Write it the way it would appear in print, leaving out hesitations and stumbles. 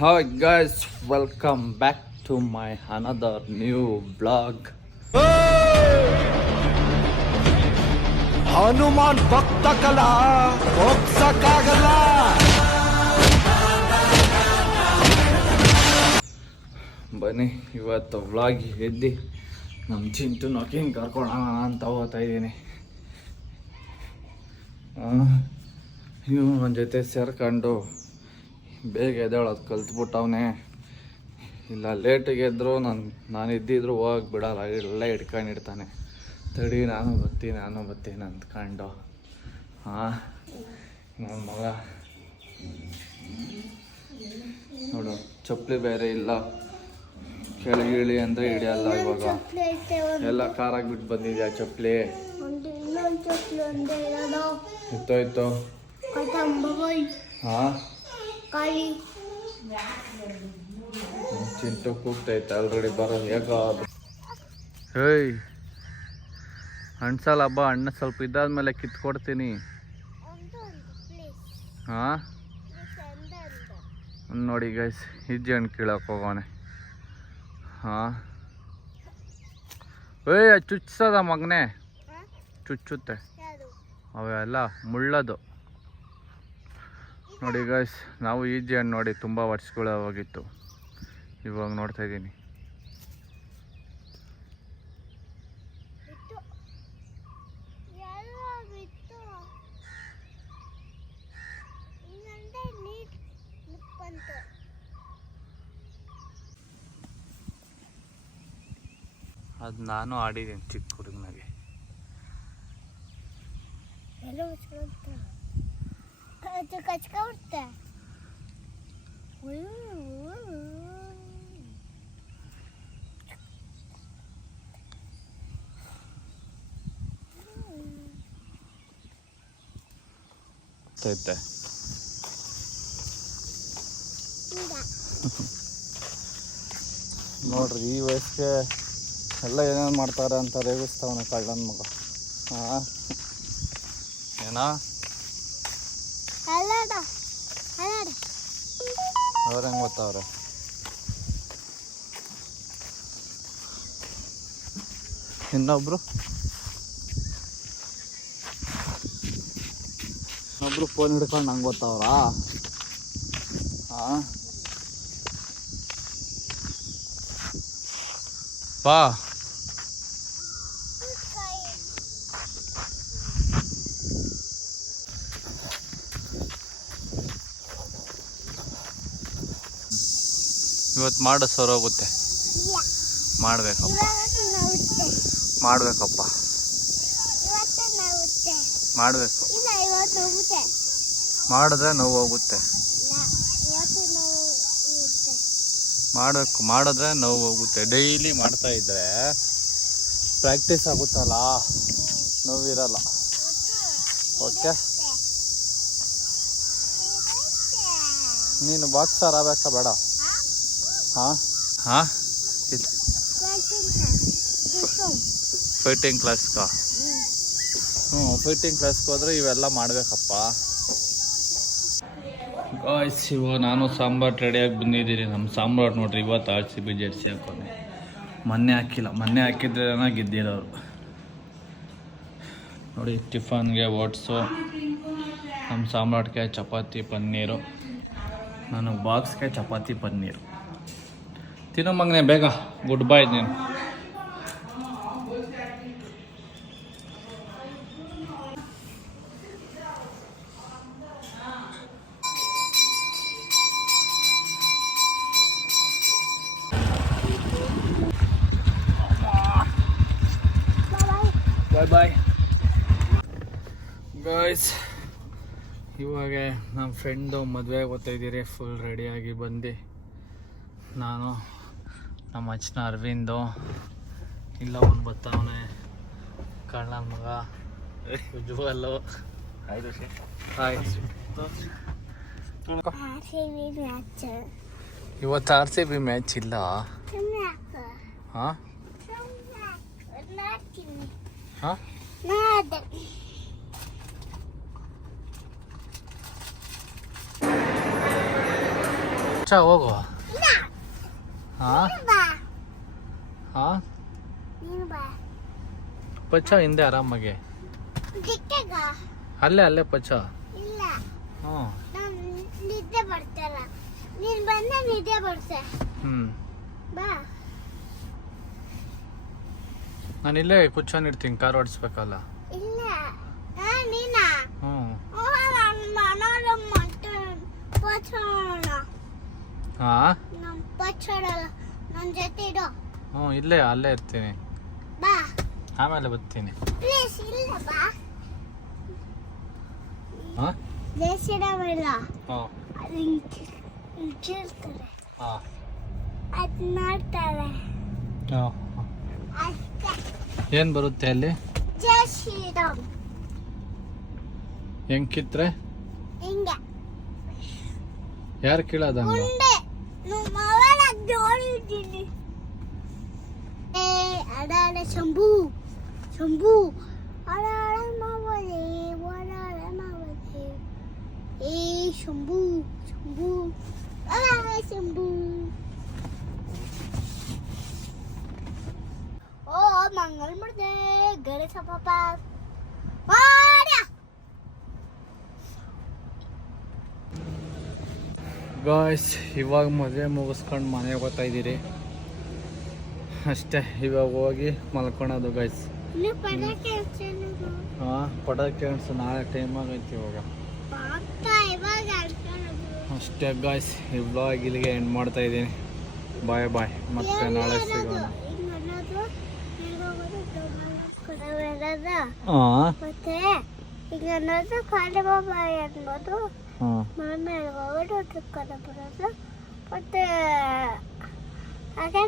Hi guys, welcome back to my another new vlog. Hanuman ಭಕ್ತ ಕಲಾ ಹೋಗ್ಸಕ್ಕಾಗಲ್ಲ. ಬನ್ನಿ ಇವತ್ತು ವ್ಲಾಗ್ ಎದ್ದು ನಮ್ಮ ಚಿಂಟು ನೊಕಿಂಗ್ ಕರ್ಕೊಳ್ಳೋಣ ಅಂತ ಹೋಗ್ತಾ ಇದ್ದೀನಿ. ನೀವು ನನ್ನ ಜೊತೆ ಸೇರ್ಕೊಂಡು ಬೇಗ ಎದ್ದೇಳೋದು ಕಲ್ತ್ಬಿಟ್ಟವನೇ. ಇಲ್ಲ ಲೇಟಿಗೆ ಎದ್ದರೂ ನಾನು ಇದ್ದಿದ್ರು ಹೋಗಿ ಬಿಡಲ್ಲ, ಎಲ್ಲ ಹಿಡ್ಕೊಂಡಿರ್ತಾನೆ. ತಡಿ ನಾನು ಬರ್ತೀನಿ ಅಂದ್ಕೊಂಡು ನನ್ನ ಮಗ ನೋಡು, ಚಪ್ಪಲಿ ಬೇರೆ ಇಲ್ಲ, ಕೆಳಗೆ ಇಳಿ ಅಂದರೆ ಹಿಡಿಯಲ್ಲ. ಇವಾಗ ಎಲ್ಲ ಕಾರಾಗಿ ಬಿಟ್ಟು ಬಂದಿದ್ಯಾ ಚಪ್ಪಲಿ? ಇತ್ತು ಹಾಂ, ಚಿಂಟು ಕೂಗ್ತೈತೆ ಆಲ್ರೆಡಿ ಬರೋದು. ಯಾಕಾದ್ರು ಹೇಯ್ ಅಣ್ಸಲ್ಲ ಹಬ್ಬ, ಅಣ್ಣ ಸ್ವಲ್ಪ ಇದಾದ್ಮೇಲೆ ಕಿತ್ಕೊಡ್ತೀನಿ. ಹಾಂ ನೋಡಿ ಗೈಸ್, ಹಿಜ್ಜೆ ಹಣ್ಣು ಕೀಳಕ್ಕೆ ಹೋಗೋನೆ. ಹಾಂ ಏಯ್ ಚುಚ್ಚದ ಮಗನೇ, ಚುಚ್ಚುತ್ತೆ ಅವೆಲ್ಲ ಮುಳ್ಳದು. ನೋಡಿ ಗೈಸ್, ನಾವು ಈಜೆ ಹಣ್ಣು ನೋಡಿ ತುಂಬ ವರ್ಷಗಳು ಹೋಗಿತ್ತು, ಇವಾಗ ನೋಡ್ತಾ ಇದ್ದೀನಿ. ಅದು ನಾನು ಆಡಿದ್ದೀನಿ ಚಿಕ್ಕ ಹುಡುಗನಾಗೆ. ನೋಡ್ರಿ, ಈ ವಯಸ್ಸಿಗೆ ಎಲ್ಲ ಏನೇನು ಮಾಡ್ತಾರೆ ಅಂತ ರೇಗಿಸ್ತಾವನೆ ಕಳ್ಳನ ಮಗ. ಹಾಂ ಏನೋ ಅವ್ರ ಹೆಂಗೆ ಗೊತ್ತವ್ರೆ? ಇನ್ನೊಬ್ರು ಫೋನ್ ಹಿಡ್ಕೊಂಡು ನಂಗೆ ಗೊತ್ತವ್ರಾ? ಹಾಂ ಬಾ. ಇವತ್ತು ಮಾಡೋ ಸರೋಗುತ್ತೆ. ಮಾಡಬೇಕಪ್ಪ ಮಾಡಬೇಕು. ಮಾಡಿದ್ರೆ ನೋವು ಹೋಗುತ್ತೆ. ಮಾಡಿದ್ರೆ ನೋವು ಹೋಗುತ್ತೆ. ಡೈಲಿ ಮಾಡ್ತಾ ಇದ್ರೆ ಪ್ರಾಕ್ಟೀಸ್ ಆಗುತ್ತಲ್ಲ, ನೋವಿರಲ್ಲ. ಓಕೆ, ನೀನು ಬಾಕ್ಸರ್ ಆಗಬೇಕಾ ಬೇಡ? ಹಾಂ ಹಾಂ, ಫೈಟಿಂಗ್ ಕ್ಲಾಸ್ಗಾ? ಫೈಟಿಂಗ್ ಕ್ಲಾಸ್ಗೆ ಹೋದ್ರೆ ಇವೆಲ್ಲ ಮಾಡಬೇಕಪ್ಪ. ಗಾಯ್ಸ್, ಇವಾಗ ನಾನು ಸಾಂಬಾರು ರೆಡಿಯಾಗಿ ಬಂದಿದ್ದೀನಿ. ನಮ್ಮ ಸಾಂಬಾರು ನೋಡ್ರಿ, ಇವತ್ತು RCB ಜೆರ್ಸಿ ಹಾಕೋನೆ. ಮೊನ್ನೆ ಹಾಕಿಲ್ಲ, ಮೊನ್ನೆ ಹಾಕಿದ್ರೆ ಗೆದ್ದಿರೋರು. ನೋಡಿ, ಟಿಫನ್ಗೆ ಓಟ್ಸು, ನಮ್ಮ ಸಾಂಬಾರ್ಗೆ ಚಪಾತಿ ಪನ್ನೀರು, ನಾನು ಬಾಕ್ಸ್ಗೆ ಚಪಾತಿ ಪನ್ನೀರು. ತಿನ್ನೋ ಮಗನೇ, ಬೇಗ ಗುಡ್ ಬೈ ನೀನು. ಬಾಯ್ ಗಾಯ್ಸ್, ಇವಾಗ ನಮ್ಮ ಫ್ರೆಂಡು ಮದುವೆಗೆ ಓದ್ತಾಯಿದ್ದೀರಿ. ಫುಲ್ ರೆಡಿಯಾಗಿ ಬಂದು ನಾನು, ನಮ್ಮ ಅಚ್ಚನ ಅರವಿಂದು, ಇಲ್ಲ ಒಂದು ಬರ್ತಾವನೆ ಕಳ್ಳನ ಮಗ ಉಜ್ವಲ್ಲು. ಹಾಯ್. ಇವತ್ತು RCB ಮ್ಯಾಚ್ ಇಲ್ಲ. ಹಾಂ ಹಾಂ, ಪಚ್ಚ ಹೋಗು. ಹಾಂ ಹಾಂ ಪಚ್ಚ ಹಿಂದೆ ಆರಾಮಾಗಿ ಅಲ್ಲೇ ಪಚ್ಚ. ಹ್ಞೂ ನಿದ್ದೆ ಬರ್ತಲ್ಲ, ನೀನ್ ಬಂದ ನಿದ್ದೆ ಬರ್ತೆ. ಬಾ, ನಾನು ಇಲ್ಲೇ ಕುಚ್ಕೊಂಡಿರ್ತೀನಿ, ಕಾರ್ ಓಡಿಸ್ಬೇಕಲ್ಲ. ಇಲ್ಲ ನೀನಾ? ಹ್ಞೂ ಹಾಂ ನನ್ನ ಜೊತೆ ಇಡು. ಹ್ಞೂ ಅಲ್ಲೇ ಇರ್ತೀನಿ, ಬಾ ಆಮೇಲೆ ಬರ್ತೀನಿ. ಪ್ಲೀಸ್ ಇಲ್ಲ ಬಾ. ಹಾಂ ಪ್ಲೇಸ್ ಇಡವಿಲ್ಲ, ಹಾಂ ಕೇಳ್ತಾರೆ, ಹಾಂ ಅದು ಮಾಡ್ತಾರೆ ಹಾಂ. ಅಷ್ಟೇ. ಏನು ಬರುತ್ತೆ ಅಲ್ಲಿ? ಜೈ ಶ್ರೀರಾಮ್. ಹೆಂಗೆ ಕಿತ್ರೆ? ಹಿಂಗೆ ಯಾರು ಕೇಳೋದಂಗ? ಮುಂದೆ ನಮ್ಮ ಅವಳ ನೋಡಿದ್ದೀನಿ. ಅಡಾಡ ಶಂಭು ಶಂಭು ಅಡಾಡ ಮಾವಲಿ ಒಡಾಡ ಮಾವಲಿ ಏ ಶಂಭು ಶಂಭು ಅಡಾಡ ಶಂಭು. ಓ ಮಂಗಲ್ ಮಾಡ್ದೆ ಗಣೇಶ ಪಾಪ ಮಾಡ್ಯ. ಗಾಯ್ಸ್, ಇವಾಗ ಮದುವೆ ಮುಗಿಸ್ಕೊಂಡು ಮನೆಗೆ ಹೋಗ್ತಾ ಇದ್ದೀರಿ ಅಷ್ಟೇ. ಇವಾಗ ಹೋಗಿ ಮಲ್ಕೊಳೋದು ಗಾಯ್ಸ್. ಇನ್ನು ಪಟಾಕಿ ಹಚ್ಚೋದು. ಹಾಂ ಪಟಾಕಿ ಅನ್ಸು, ನಾಳೆ ಟೈಮ್ ಆಗೈತಿ ಇವಾಗ. ಇವಾಗ ಹಚ್ಕೊಳ್ಳೋದು. ಅಷ್ಟೇ ಗಾಯ್ಸ್, ಈ ಬ್ಲಾಗ್ ಇಲ್ಲಿಗೆ ಎಂಡ್ ಮಾಡ್ತಾ ಇದ್ದೀನಿ. ಬಾಯ್ ಬಾಯ್, ಮತ್ತೆ ನಾಳೆ ಸಿಗೋಣ. ಹಾಂ ಮತ್ತೆ ಈಗ ಅನ್ನೋದು ಖಾಲಿ ಬಾಬಾ ಅನ್ಬೋದು. ಹಾಂ ಮೇಲೆ ಹೋಗೋದು ಟ್ರಿಪ್ ಬರೋದು ಮತ್ತೆ ಹಾಗೆ